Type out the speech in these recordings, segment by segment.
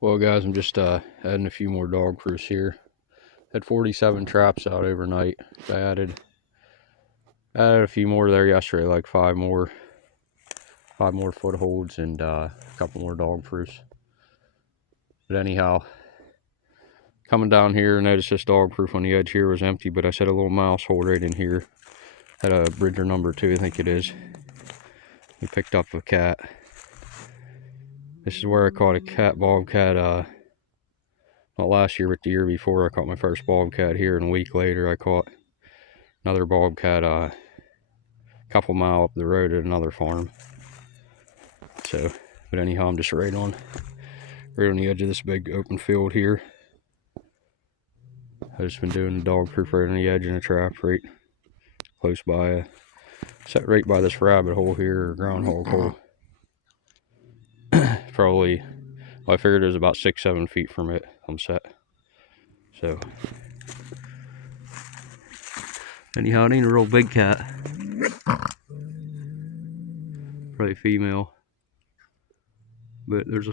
Well guys, I'm just adding a few more dog proofs here. Had 47 traps out overnight. So I added a few more there yesterday, like five more footholds and a couple more dog proofs. But anyhow, coming down here, noticed this dog proof on the edge here was empty, but I set a little mouse hole right in here. Had a Bridger number 2, I think it is. We picked up a cat. This is where I caught a bobcat, not last year, but the year before. I caught my first bobcat here, and a week later I caught another bobcat a couple mile up the road at another farm. So, but anyhow, I'm just right on the edge of this big open field here. I've just been doing the dog proof right on the edge in a trap right close by, set right by this rabbit hole here, or groundhog hole. Probably, well, I figured it was about 6-7 feet from it. I'm set. So, anyhow, it ain't a real big cat. Probably female, but there's a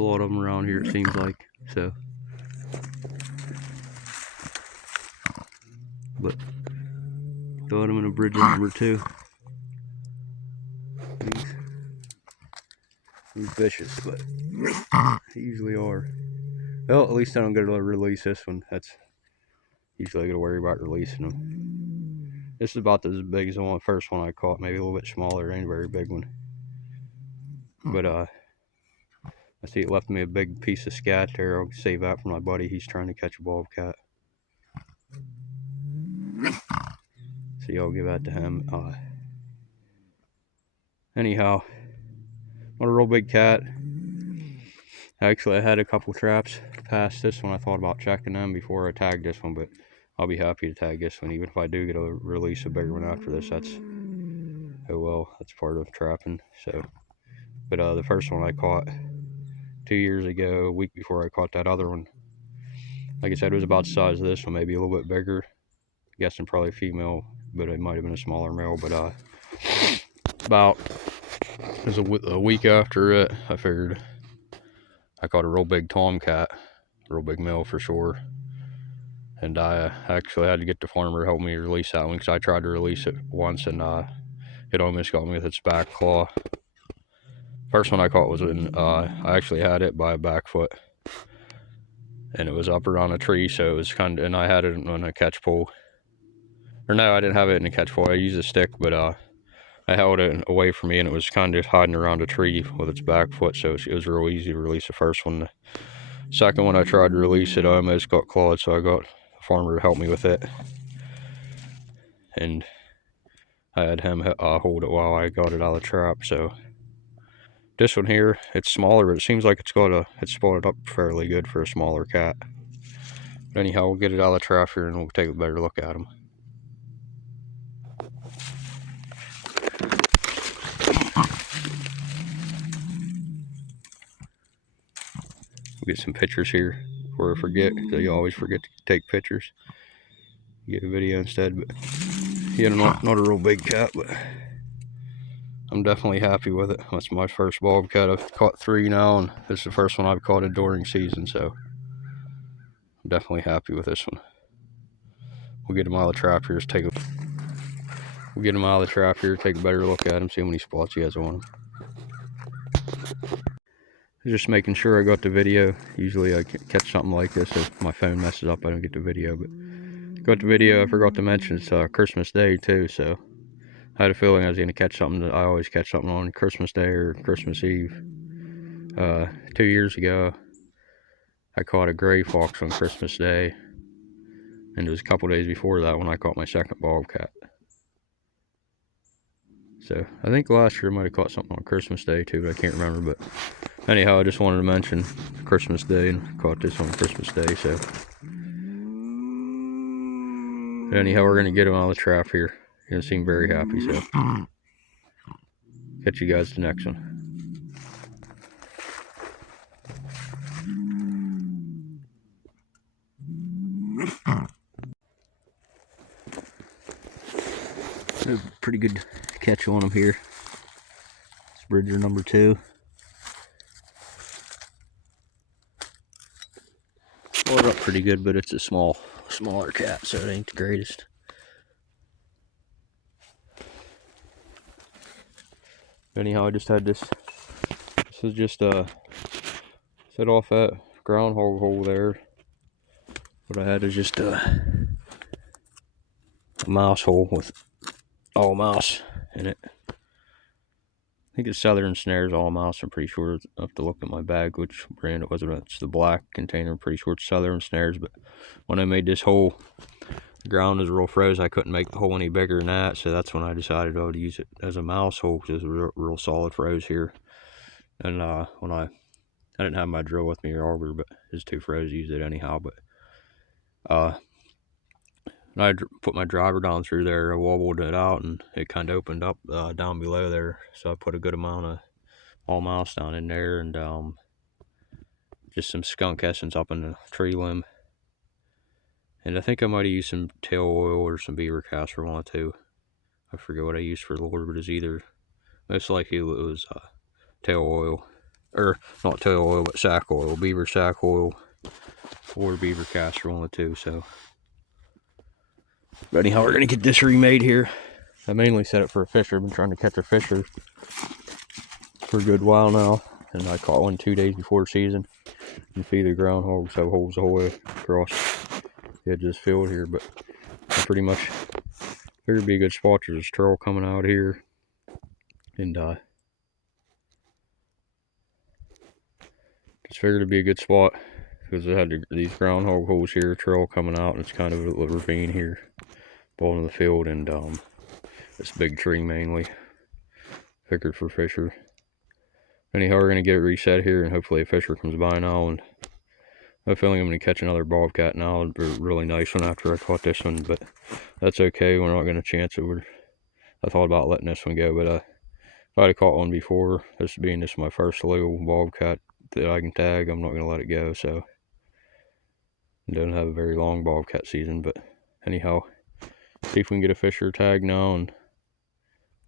lot of them around here, it seems like. So, but got him in a Bridger number 2. He's vicious, but they usually are. Well, at least I don't get to release this one. That's usually I got to worry about releasing them. This is about as big as the first one I caught, maybe a little bit smaller. It ain't a very big one. But I see it left me a big piece of scat there. I'll save that for my buddy. He's trying to catch a bobcat. So I'll give that to him. Anyhow, not a real big cat. Actually, I had a couple traps past this one. I thought about checking them before I tagged this one, but I'll be happy to tag this one. Even if I do get to release a bigger one after this, that's, oh well, that's part of trapping. So, but the first one I caught 2 years ago, a week before I caught that other one, like I said, it was about the size of this one, maybe a little bit bigger. I'm guessing probably female, but it might have been a smaller male. But about, it was a week after it, I figured I caught a real big tomcat, real big male for sure. And I actually had to get the farmer to help me release that one, because I tried to release it once and it almost got me with its back claw. First one I caught was in, I actually had it by a back foot, and it was up around a tree, so it was kind of, and I had it on a catch pole. Or no, I didn't have it in a catch pole, I used a stick, but I held it away from me, and it was kind of hiding around a tree with its back foot, so it was real easy to release the first one. The second one I tried to release it, I almost got clawed, so I got the farmer to help me with it. And I had him hold it while I got it out of the trap. So this one here, it's smaller, but it seems like it's spotted up fairly good for a smaller cat. But anyhow, we'll get it out of the trap here and we'll take a better look at him. We'll get some pictures here before I forget, because you always forget to take pictures. Get a video instead. But yeah, not a real big cat, but I'm definitely happy with it. That's my first bobcat. I've caught 3 now, and this is the first one I've caught during season, so I'm definitely happy with this one. We'll get him out of the trap here, take a better look at him, see how many spots he has on him. Just making sure I got the video. Usually I catch something like this. If my phone messes up, I don't get the video, but got the video. I forgot to mention it's Christmas Day too, so I had a feeling I was going to catch something that I always catch something on Christmas Day or Christmas Eve. 2 years ago, I caught a gray fox on Christmas Day, and it was a couple days before that when I caught my second bobcat. So I think last year I might have caught something on Christmas Day too, but I can't remember. But anyhow, I just wanted to mention Christmas Day, and caught this on Christmas Day. So anyhow, we're going to get him out of the trap here. He doesn't seem very happy, so catch you guys the next one. A pretty good catch on him here. It's Bridger number 2. Pulled up pretty good, but it's a smaller cat, so it ain't the greatest. Anyhow, I just had this. This is just set off that groundhog hole there. What I had is just a mouse hole with all mouse in it. I think it's Southern Snares all mouse. I'm pretty sure. I have to look at my bag which brand it was. It's the black container. I'm pretty sure it's Southern Snares. But when I made this hole, the ground was real froze. I couldn't make the hole any bigger than that, so that's when I decided to use it as a mouse hole because it's real solid froze here. And when I didn't have my drill with me or auger, but it's too froze to use it anyhow. But I put my driver down through there, I wobbled it out, and it kind of opened up down below there. So I put a good amount of all mouse down in there, and just some skunk essence up in the tree limb. And I think I might have used some tail oil or some beaver castor, one or two. I forget what I used for lure, but it's either, most likely it was tail oil, or not tail oil, but sack oil, beaver sack oil, or beaver castor, one or two. So, but anyhow, we're gonna get this remade here. I mainly set it for a fisher. I've been trying to catch a fisher for a good while now, and I caught one 2 days before season and feed the groundhog, so holds the whole way across the edge of this field here. But I pretty much figured it'd be a good spot. There's a trail coming out here, and just figured it'd be a good spot because it had these groundhog holes here, trail coming out, and it's kind of a ravine here, bottom of the field, and this big tree mainly. Figured for fisher. Anyhow, we're gonna get it reset here, and hopefully a fisher comes by now, and I have a feeling I'm gonna catch another bobcat now. It'd be a really nice one after I caught this one, but that's okay. We're not gonna chance it. I thought about letting this one go, but if I'd have caught one before, this being my first little bobcat that I can tag, I'm not gonna let it go. So I don't have a very long bobcat season, but anyhow, see if we can get a fisher tag now, and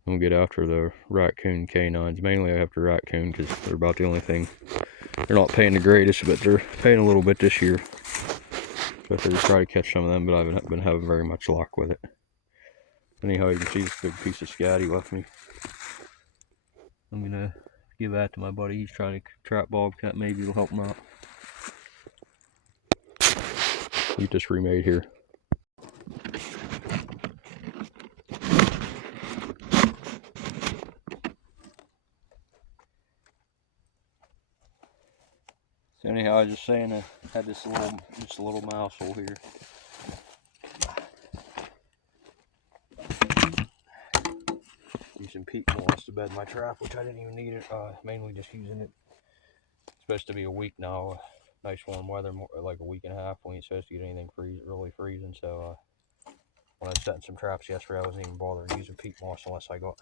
we'll get after the raccoon canines. Mainly after raccoon because they're about the only thing. They're not paying the greatest, but they're paying a little bit this year. So I figured try to catch some of them, but I haven't been having very much luck with it. Anyhow, you can see this big piece of scat he left me. I'm gonna give that to my buddy. He's trying to trap bobcat. Maybe it'll help him out. Get this remade here. So anyhow, I was just saying I had this just a little mouse hole here. Using peat moss to bed my trap, which I didn't even need it. Mainly just using it. It's supposed to be a week now. Nice warm weather, like a week and a half. We ain't supposed to get anything really freezing. So when I was setting some traps yesterday, I wasn't even bothering using peat moss unless I got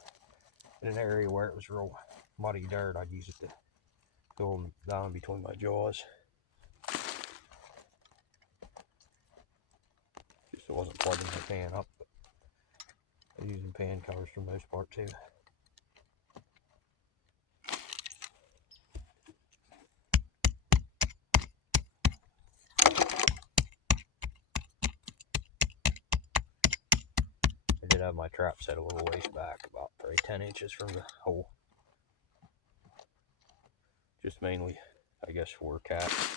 in an area where it was real muddy dirt. I'd use it to go down between my jaws. Just it wasn't plugging the pan up. But I'm using pan covers for the most part too. I did have my trap set a little ways back, about probably 10 inches from the hole. Just mainly, I guess, for cats.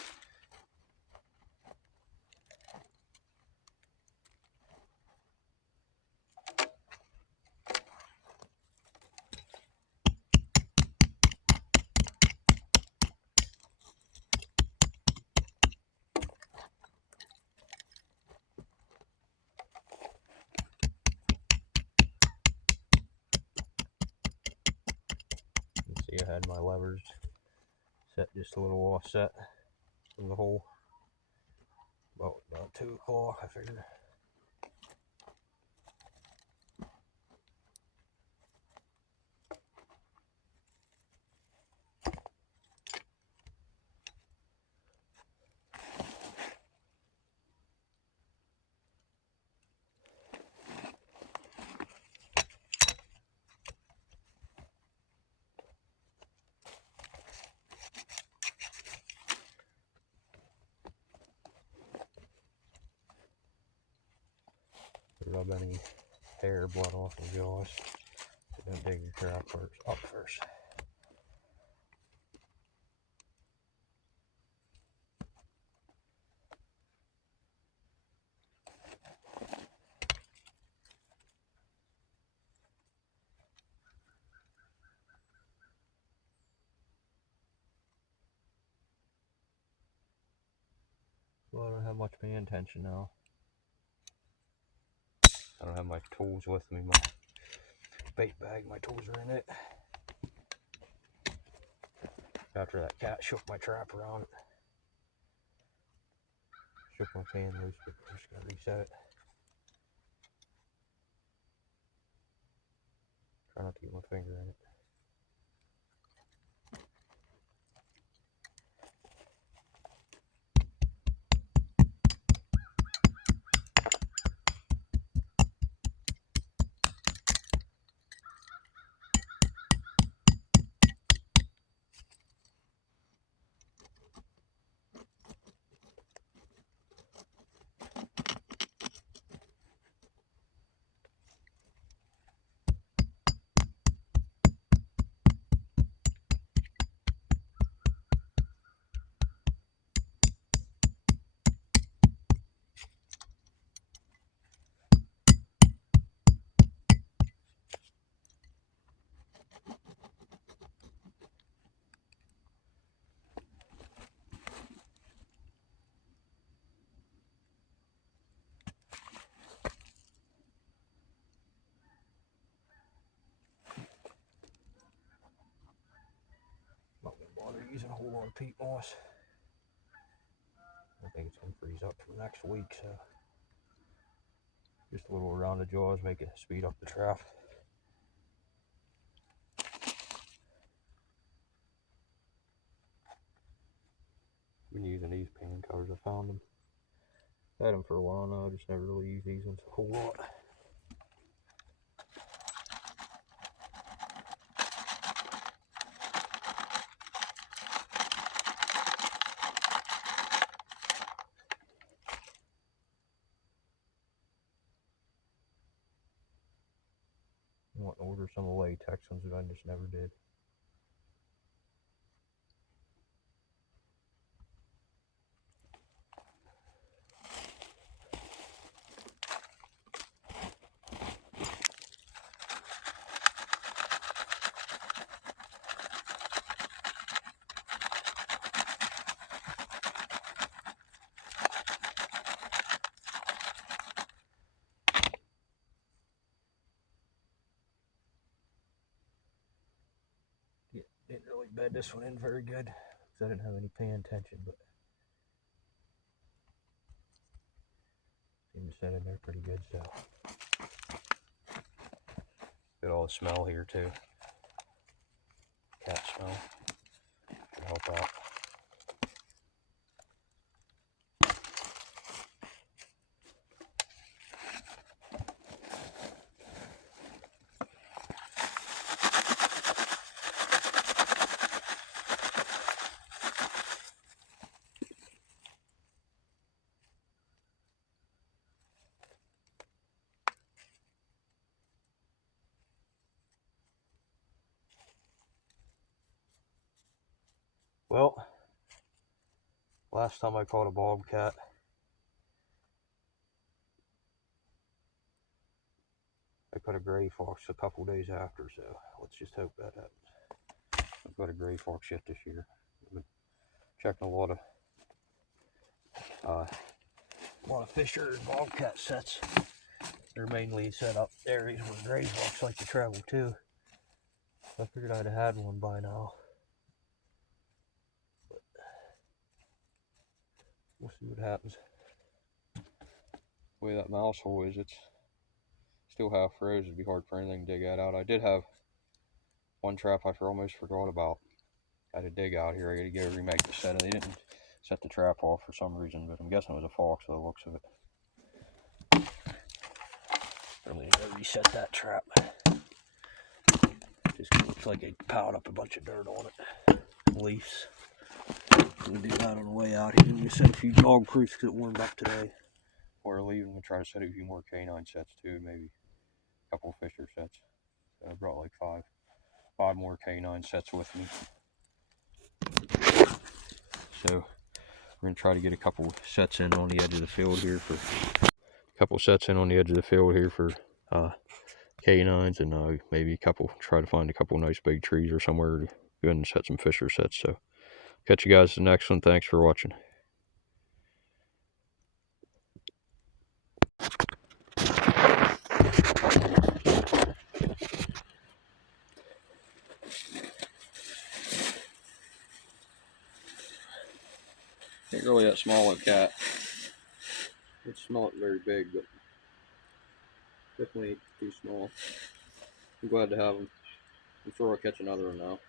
See, I had my levers set just a little offset from the hole. About 2 o'clock, I figured. rub any hair or blood off the jaws. So don't dig your trap up first. Well, I don't have much paying attention now. I don't have my tools with me. My bait bag, my tools are in it. After that cat shook my trap around, shook my fan loose, but I'm just gonna reset it. Try not to get my finger in it. Not gonna bother using a whole lot of peat moss. I think it's gonna freeze up for next week, so just a little around the jaws, make it speed up the trap. Been using these pan covers. I found them. Had them for a while now. I just never really used these ones a whole lot. I want to order some of the latex ones, but I just never did. Didn't really bed this one in very good because I didn't have any paying attention, but seemed to set in there pretty good. So get all the smell here too. Cat smell can help out. Well, last time I caught a bobcat, I caught a gray fox a couple days after, so let's just hope that happens. I've got a gray fox yet this year. I've been checking a lot of fisher and bobcat sets. They're mainly set up areas where gray fox like to travel to. I figured I'd have had one by now. But we'll see what happens. The way that mouse hole is, it's still half froze. It'd be hard for anything to dig that out. I did have one trap I almost forgot about. I had a dig out here. I gotta go remake the set. They didn't set the trap off for some reason, but I'm guessing it was a fox by the looks of it. Really need to reset that trap. Just looks like it piled up a bunch of dirt on it. Leaves. I'm gonna do that on the way out here. I'm gonna send a few dog proofs because it warmed up today. before leaving, we'll try to set a few more canine sets too, maybe a couple fisher sets. So I brought like five more canine sets with me. So we're gonna try to get a couple sets in on the edge of the field here for canines, and maybe try to find a couple nice big trees or somewhere to go and set some fisher sets. So catch you guys in the next one. Thanks for watching. Ain't really that small a cat. It's not very big, but definitely ain't too small. I'm glad to have him. I'm sure I'll catch another one now.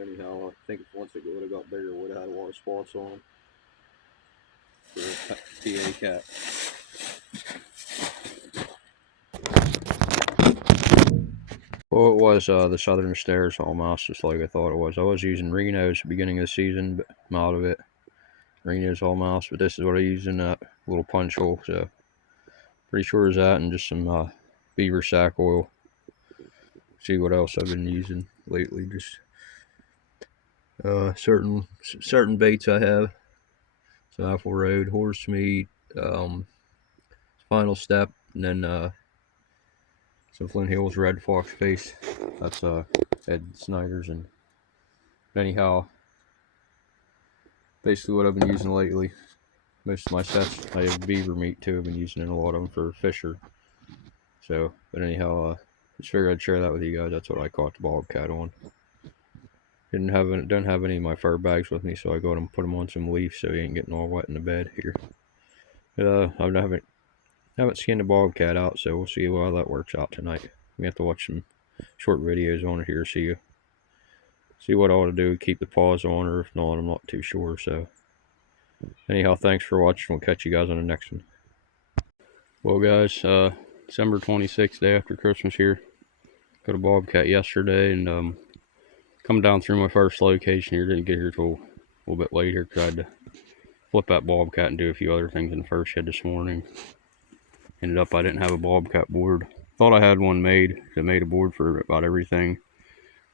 Anyhow, I think if once it would have got bigger, would have had a lot of spots on him. For a PA cat. Well, it was the Southern Stairs almost, just like I thought it was. I was using Reno's at the beginning of the season, but I'm out of it. Reno's almost, but this is what I use in that little punch hole, so pretty sure it's that, and just some beaver sack oil. See what else I've been using lately. Just certain baits I have. So Apple Road, horse meat, Final Step, and then some Flint Hills Red Fox Face. That's Ed Snyder's. And anyhow, basically what I've been using lately. Most of my sets, I have beaver meat too. I've been using in a lot of them for fisher. So, but anyhow, just figured I'd share that with you guys. That's what I caught the bobcat on. Don't have any of my fur bags with me, so I got him, put him on some leaf so he ain't getting all wet in the bed here. I haven't skinned the bobcat out, so we'll see how that works out tonight. We have to watch some short videos on it here, see what I ought to do, keep the paws on, or if not, I'm not too sure. So anyhow, thanks for watching. We'll catch you guys on the next one. Well guys, December 26th, day after Christmas here. Got a bobcat yesterday, and come down through my first location here. Didn't get here till a little bit later. Tried to flip that bobcat and do a few other things in the first shed this morning. Ended up I didn't have a bobcat board. Thought I had one made. I made a board for about everything,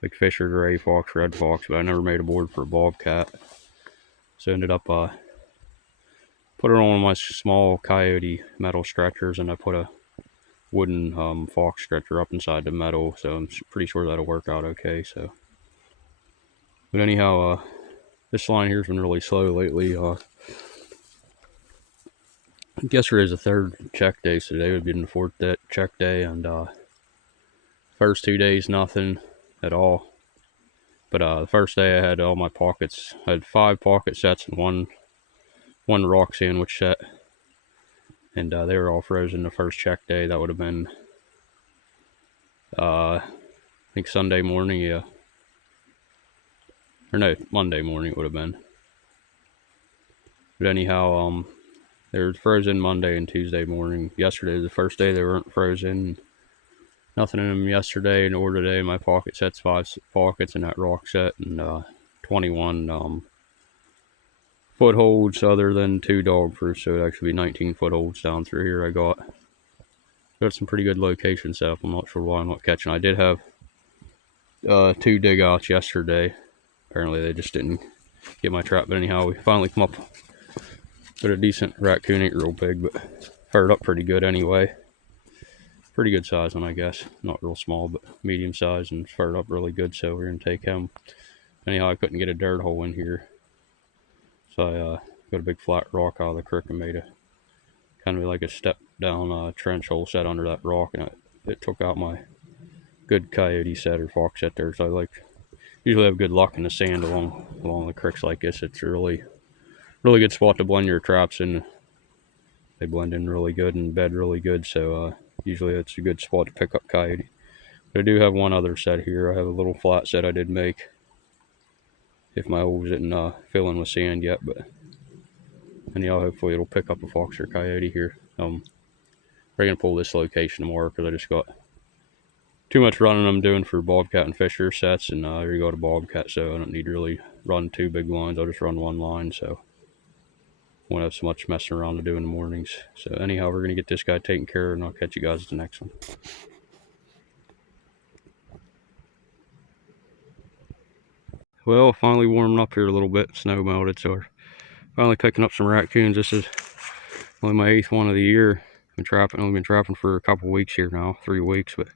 like fisher, gray fox, red fox, but I never made a board for a bobcat. So ended up put it on one of my small coyote metal stretchers, and I put a wooden fox stretcher up inside the metal. So I'm pretty sure that'll work out okay. So, but anyhow, this line here's been really slow lately. Yesterday's the third check day, so today would be the fourth check day, and first 2 days nothing at all. But the first day I had all my pockets. I had 5 pocket sets and one rock sandwich set, and they were all frozen the first check day. That would have been I think Sunday morning, yeah, or no, Monday morning it would have been. But anyhow, they were frozen Monday and Tuesday morning. Yesterday was the first day they weren't frozen. Nothing in them yesterday, nor today. My pocket set's 5 pockets in that rock set, and 21 footholds other than 2 dog proofs, so it'd actually be 19 footholds down through here. I got some pretty good location set up. I'm not sure why I'm not catching. I did have 2 dig outs yesterday. Apparently they just didn't get my trap, but anyhow, we finally come up with a decent raccoon. Ain't real big, but fired up pretty good anyway. Pretty good size one, I guess. Not real small, but medium size, and fired up really good, so we're gonna take him. Anyhow, I couldn't get a dirt hole in here, so I got a big flat rock out of the creek and made a kind of like a step down trench hole set under that rock, and it took out my good coyote set or fox set there. So I usually have good luck in the sand along the creeks like this. It's a really good spot to blend your traps in. They blend in really good and bed really good, so usually it's a good spot to pick up coyote. But I do have one other set here. I have a little flat set I did make, if my holes didn't fill in with sand yet, but anyhow, hopefully it'll pick up a fox or coyote here. We're gonna pull this location tomorrow because I just got too much running I'm doing for bobcat and fisher sets, and I already got a bobcat, so I don't need to really run 2 big lines. I'll just run 1 line. So won't have so much messing around to do in the mornings. So anyhow, we're gonna get this guy taken care of, and I'll catch you guys at the next one. Well, finally warming up here a little bit. Snow melted, so we're finally picking up some raccoons. This is only my 8th one of the year. Only been trapping for a couple weeks here now, 3 weeks, but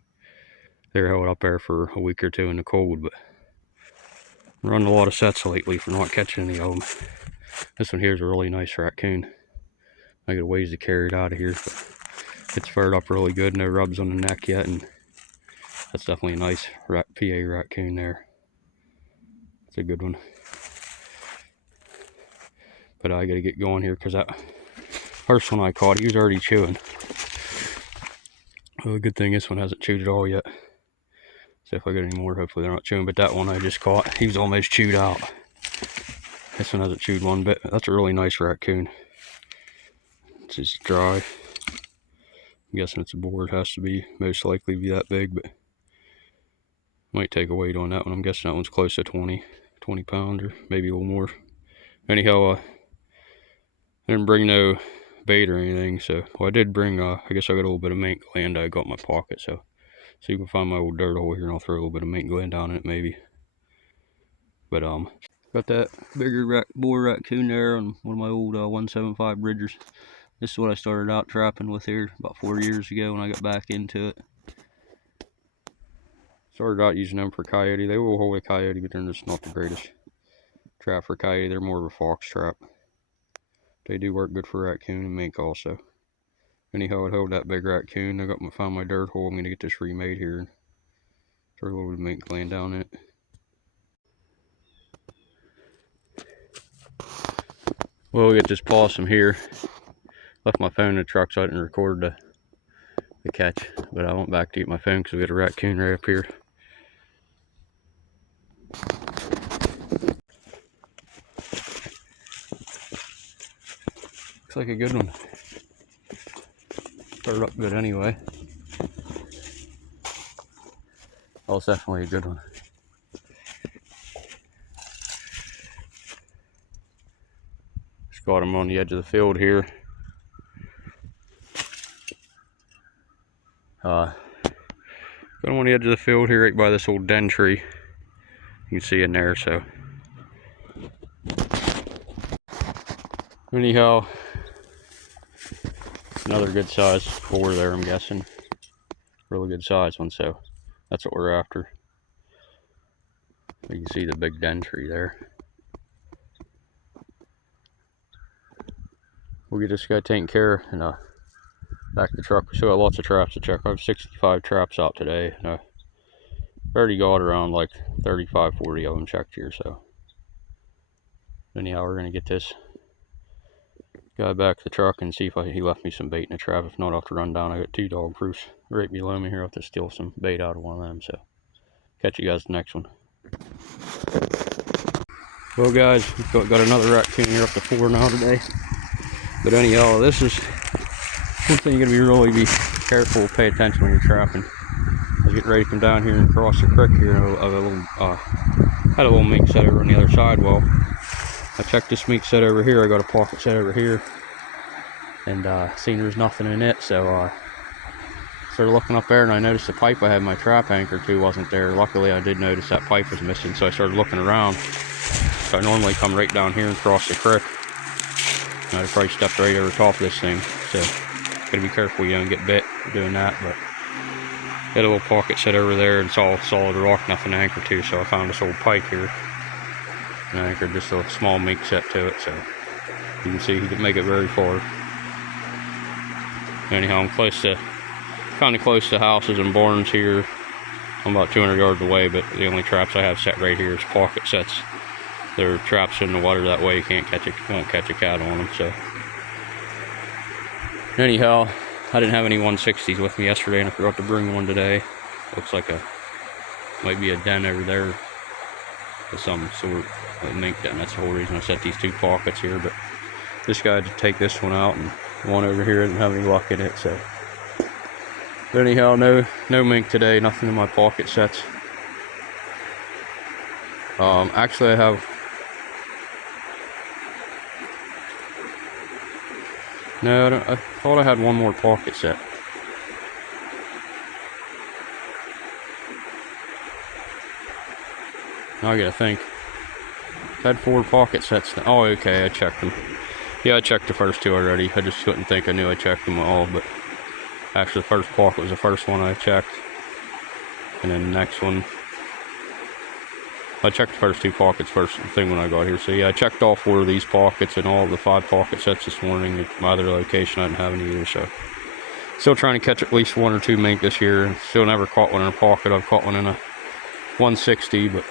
they're held up there for a week or two in the cold. But I'm running a lot of sets lately for not catching any of them. This one here is a really nice raccoon. I got a ways to carry it out of here, but it's furred up really good. No rubs on the neck yet, and that's definitely a nice PA raccoon there. It's a good one. But I gotta get going here because that first one I caught, he was already chewing. Well, the good thing this one hasn't chewed at all yet. So if I get any more, hopefully they're not chewing. But that one I just caught, he was almost chewed out. This one hasn't chewed one bit. That's a really nice raccoon. It's just dry. I'm guessing it's a boar. It has to be, most likely be that big, but might take a weight on that one. I'm guessing that one's close to 20 pounds or maybe a little more. Anyhow, I didn't bring no bait or anything, so well, I did bring I guess I got a little bit of mink gland I got in my pocket, so you can find my old dirt hole here and I'll throw a little bit of mink gland down in it maybe. But got that bigger boar raccoon there on one of my old 175 bridgers. This is what I started out trapping with here about 4 years ago when I got back into it. Started out using them for coyote. They will hold a coyote, but they're just not the greatest trap for coyote. They're more of a fox trap. They do work good for raccoon and mink also. Anyhow, I held that big raccoon. I found my dirt hole. I'm gonna get this remade here and throw a little bit of mink gland down in it. Well, we got this possum here. Left my phone in the truck so I didn't record the catch, but I went back to get my phone because we got a raccoon right up here. Looks like a good one. Started up good anyway. Oh, it's definitely a good one. Just got him on the edge of the field here. Got him on the edge of the field here right by this old den tree. You can see in there, so. Anyhow, another good size boar there, I'm guessing. Really good size one, so that's what we're after. You can see the big den tree there. We'll get this guy taken care of and back to the truck. We still got lots of traps to check. I have 65 traps out today, and I've already got around like 35, 40 of them checked here, so. Anyhow, we're gonna get this guy back to the truck and see if he left me some bait in the trap. If not, I'll have to run down. I got 2 dog proofs right below me here. I'll have to steal some bait out of one of them, so. Catch you guys the next one. Well guys, we've got another raccoon here, up to 4 now today. But anyhow, this is one thing you're gonna really be careful, pay attention when you're trapping. I was getting ready to come down here and cross the creek here. Had a little mink set over on the other side. Well, I checked this mink set over here. I got a pocket set over here, and seen there's nothing in it. So started looking up there, and I noticed the pipe I had my trap anchored to wasn't there. Luckily, I did notice that pipe was missing, so I started looking around. So I normally come right down here and cross the creek. And I'd probably stepped right over top of this thing, so gotta be careful you don't get bit doing that. But had a little pocket set over there, and it's all solid rock, nothing to anchor to, so I found this old pipe here and I anchored just a small mink set to it, so you can see he could make it very far. Anyhow, I'm kind of close to houses and barns here. I'm about 200 yards away, but the only traps I have set right here is pocket sets. They're traps in the water, that way you won't catch a cat on them. So anyhow, I didn't have any 160s with me yesterday, and I forgot to bring one today. Looks like might be a den over there of some sort, a mink den. That's the whole reason I set these 2 pockets here. But this guy had to take this one out, and one over here didn't have any luck in it. So but anyhow, no mink today, nothing in my pocket sets. Actually, I have No, I thought I had one more pocket set. Now I gotta think. I had 4 pocket sets. Oh, okay, I checked them. Yeah, I checked the first 2 already. I just couldn't think. I knew I checked them all, but actually the first pocket was the first one I checked. And then the next one, I checked the first 2 pockets first thing when I got here. So yeah, I checked all 4 of these pockets and all the 5 pocket sets this morning. At my other location, I didn't have any either, so. Still trying to catch at least 1 or 2 mink this year. Still never caught one in a pocket. I've caught one in a 160, but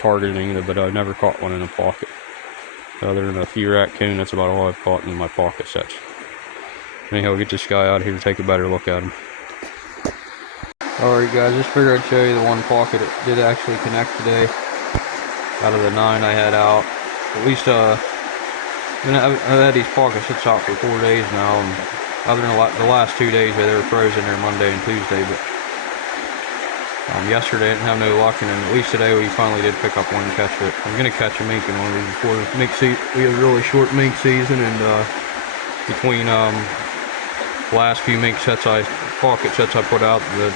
targeting either, but I've never caught one in a pocket. Other than a few raccoon, that's about all I've caught in my pocket sets. Anyhow, we'll get this guy out here to take a better look at him. Alright guys, just figured I'd show you the one pocket that did actually connect today. Out of the 9 I had out. At least, I've had these pocket sets out for 4 days now, and other than the last 2 days they were frozen there Monday and Tuesday, but yesterday I didn't have no luck, and then at least today we finally did pick up one catch. But I'm gonna catch a mink in one of these before the mink season. We have a really short mink season, and between last few mink sets pocket sets I put out, the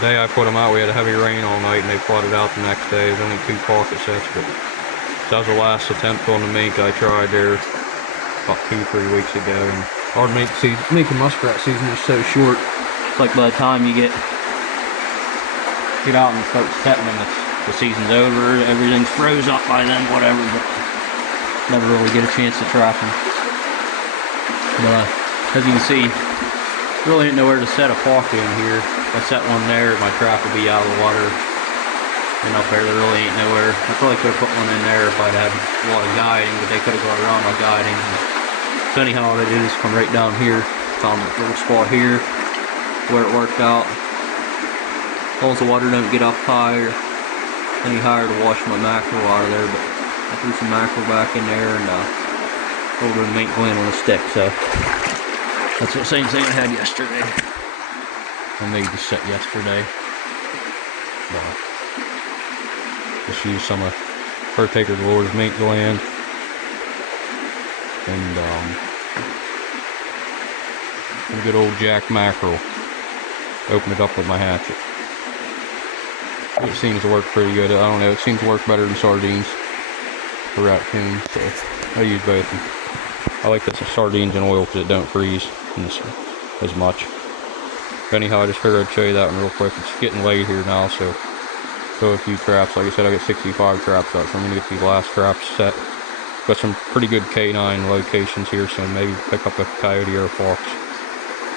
day I put them out, we had a heavy rain all night, and they flooded out the next day. There's only 2 pocket sets, but that was the last attempt on the mink I tried there about 2-3 weeks ago. And our mink and muskrat season is so short. It's like by the time you get out and start setting them, the season's over, everything's froze up by then, whatever, but never really get a chance to trap them. But as you can see, really didn't know where to set a pocket in here. If I set one there, my trap would be out of the water. And up there really ain't nowhere. I probably could have put one in there if I'd had a lot of guiding, but they could have gone around my guiding. So anyhow, all they did is come right down here, found a little spot here where it worked out. As long as the water don't get up higher, any higher to wash my mackerel out of there, but I threw some mackerel back in there and over a mink gland on a stick, so that's the same thing I had yesterday. I made the set yesterday. Just used some of Caretaker Lord's mink gland and some good old jack mackerel. Open it up with my hatchet. It seems to work pretty good. I don't know, it seems to work better than sardines for raccoons, so I use both. I like the sardines in oil because it don't freeze as much. But anyhow, I just figured I'd show you that one real quick. It's getting late here now, so throw a few traps. Like I said, I got 65 traps out, so I'm going to get these last traps set. Got some pretty good K9 locations here, so maybe pick up a coyote or a fox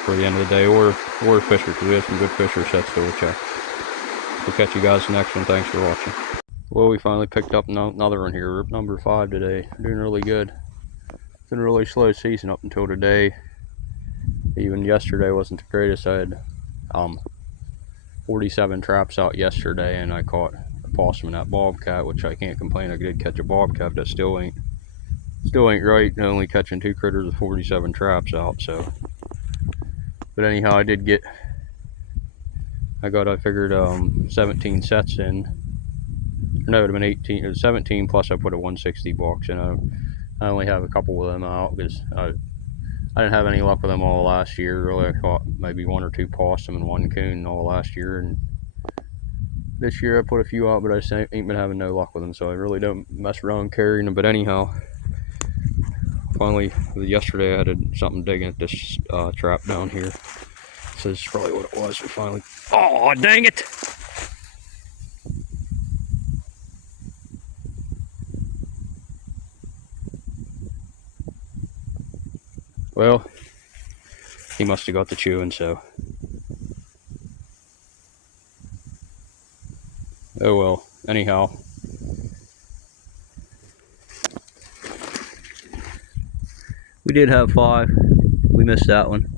for the end of the day, or a fisher, because we have some good fisher sets to check. We'll catch you guys in the next one. Thanks for watching. Well, we finally picked up another one here. We're up number 5 today. Doing really good. It's been a really slow season up until today. Even yesterday wasn't the greatest. I had 47 traps out yesterday, and I caught a possum and that bobcat, which I can't complain. I did catch a bobcat, but that still ain't right. Only catching 2 critters with 47 traps out. So, but anyhow, I figured 17 sets in. No, it would have been 18. It was 17 plus I put a 160 box in. I only have a couple of them out because I didn't have any luck with them all last year. Really, I caught maybe 1 or 2 possum and 1 coon all last year, and this year I put a few out, but I just ain't been having no luck with them, so I really don't mess around carrying them. But anyhow, finally, yesterday I had something digging at this trap down here. So this is probably what it was. We finally, oh dang it! Well, he must have got the chewing, so. Oh well, anyhow. We did have 5. We missed that one.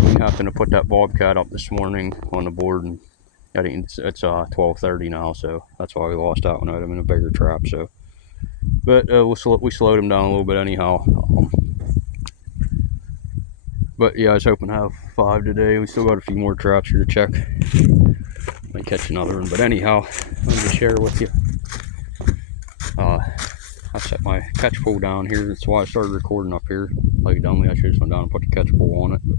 We happened to put that bobcat up this morning on the board, and I think it's 12:30 now, so that's why we lost that one. I had him in a bigger trap, so. But we slowed him down a little bit anyhow. But yeah, I was hoping to have 5 today. We still got a few more traps here to check. Might catch another one, but anyhow, I wanted to share with you. I set my catch pole down here. That's why I started recording up here. like dummy. I should have just went down and put the catch pole on it. But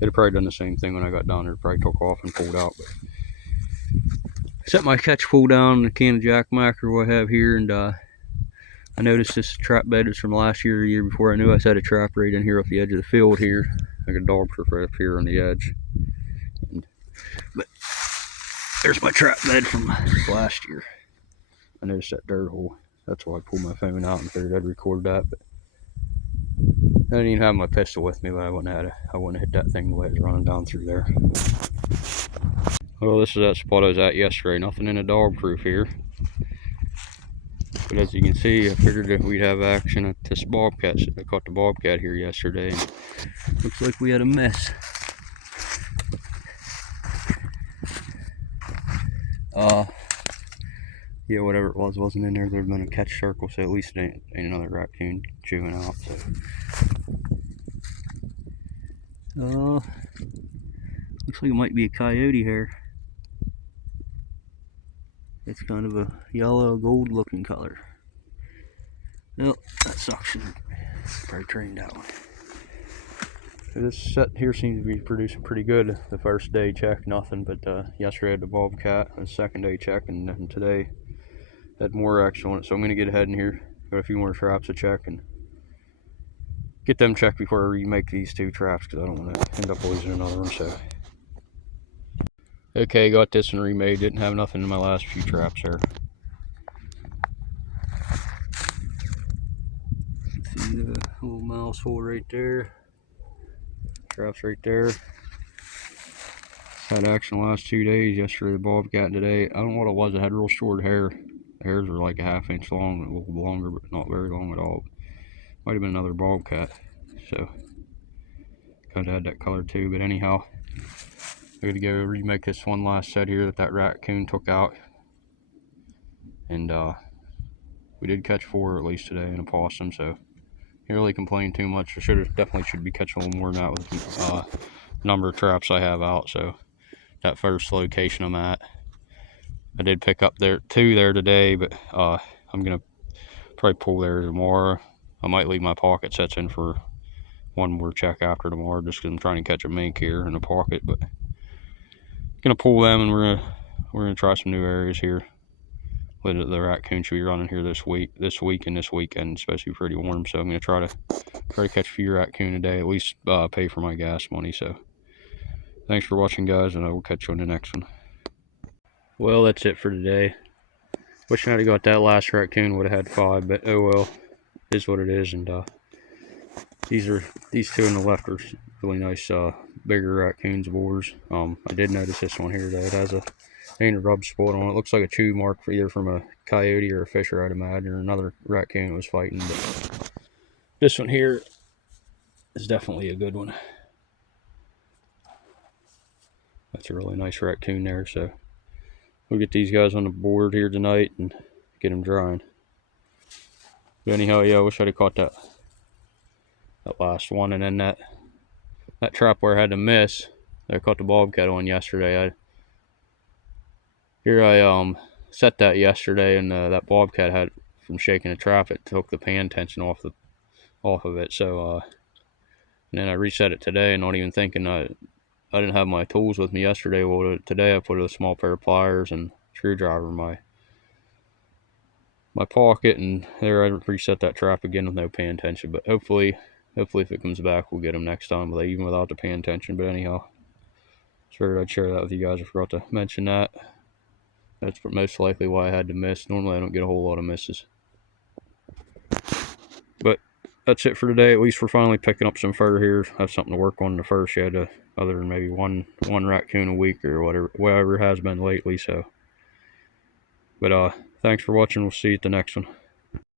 it'd probably done the same thing when I got down there. It probably took off and pulled out. But set my catch pole down, the can of Jack Mack or what I have here, and I noticed this trap bed is from last year or the year before. I knew I set a trap right in here off the edge of the field here. I got a dog proof right up here on the edge. But there's my trap bed from last year. I noticed that dirt hole. That's why I pulled my phone out and figured I'd record that. But I didn't even have my pistol with me, but I wouldn't have hit that thing the way it was running down through there. Well, this is that spot I was at yesterday. Nothing in a dog proof here. But as you can see, I figured that we'd have action at this bobcat. I caught the bobcat here yesterday, and looks like we had a mess. Yeah, whatever it was wasn't in there. There'd been a catch circle, so at least it ain't another raccoon chewing out. So, looks like it might be a coyote hair. It's kind of a yellow gold looking color. Well, that suction probably trained that one. This set here seems to be producing pretty good. The first day check, nothing, but yesterday I had the bobcat, the second day check, and then today had more action on it. So I'm going to get ahead in here, got a few more traps to check, and get them checked before I remake these two traps, because I don't want to end up losing another one. So, okay, got this one remade. Didn't have nothing in my last few traps there. See the little mouse hole right there. Traps right there. Had action the last 2 days. Yesterday the bobcat, today I don't know what it was. It had real short hair. The hairs were like a ½ inch long, a little longer, but not very long at all. Might have been another bobcat. So kind of had that color too. But anyhow, I got to go remake this one last set here that raccoon took out. And we did catch 4 at least today and a possum. So can't really complain too much. I definitely should be catching a little more than that with the number of traps I have out. So that first location I'm at, I did pick up 2 there today, but I'm gonna probably pull there tomorrow. I might leave my pocket sets in for one more check after tomorrow, just because I'm trying to catch a mink here in the pocket. But gonna pull them, and we're gonna try some new areas here. The raccoon should be running here this week and this weekend. It's supposed to be pretty warm, so I'm gonna try to catch a few raccoon a day, at least pay for my gas money. So thanks for watching, guys, and I will catch you on the next one. Well, that's it for today. Wishing I'd have got that last raccoon, would have had 5, but oh well, it is what it is. And these 2 on the left are really nice, bigger raccoons, boars. I did notice this one here though. It has a rub spot on it. Looks like a chew mark either from a coyote or a fisher, I'd imagine, or another raccoon that was fighting. But this one here is definitely a good one. That's a really nice raccoon there. So we'll get these guys on the board here tonight and get them drying. But anyhow, yeah, I wish I'd have caught that last one. And then that trap where I had to miss, that I caught the bobcat on yesterday. I set that yesterday, and that bobcat had, from shaking the trap, it took the pan tension off of it. So and then I reset it today, not even thinking. I didn't have my tools with me yesterday. Well, today I put a small pair of pliers and screwdriver in my pocket, and there I reset that trap again with no pan tension. But hopefully if it comes back, we'll get them next time, even without the pan tension. But anyhow, figured I'd share that with you guys. I forgot to mention that. That's most likely why I had to miss. Normally I don't get a whole lot of misses. But that's it for today. At least we're finally picking up some fur here. I have something to work on in the fur shed, other than maybe one raccoon a week or whatever it has been lately. So, but thanks for watching. We'll see you at the next one.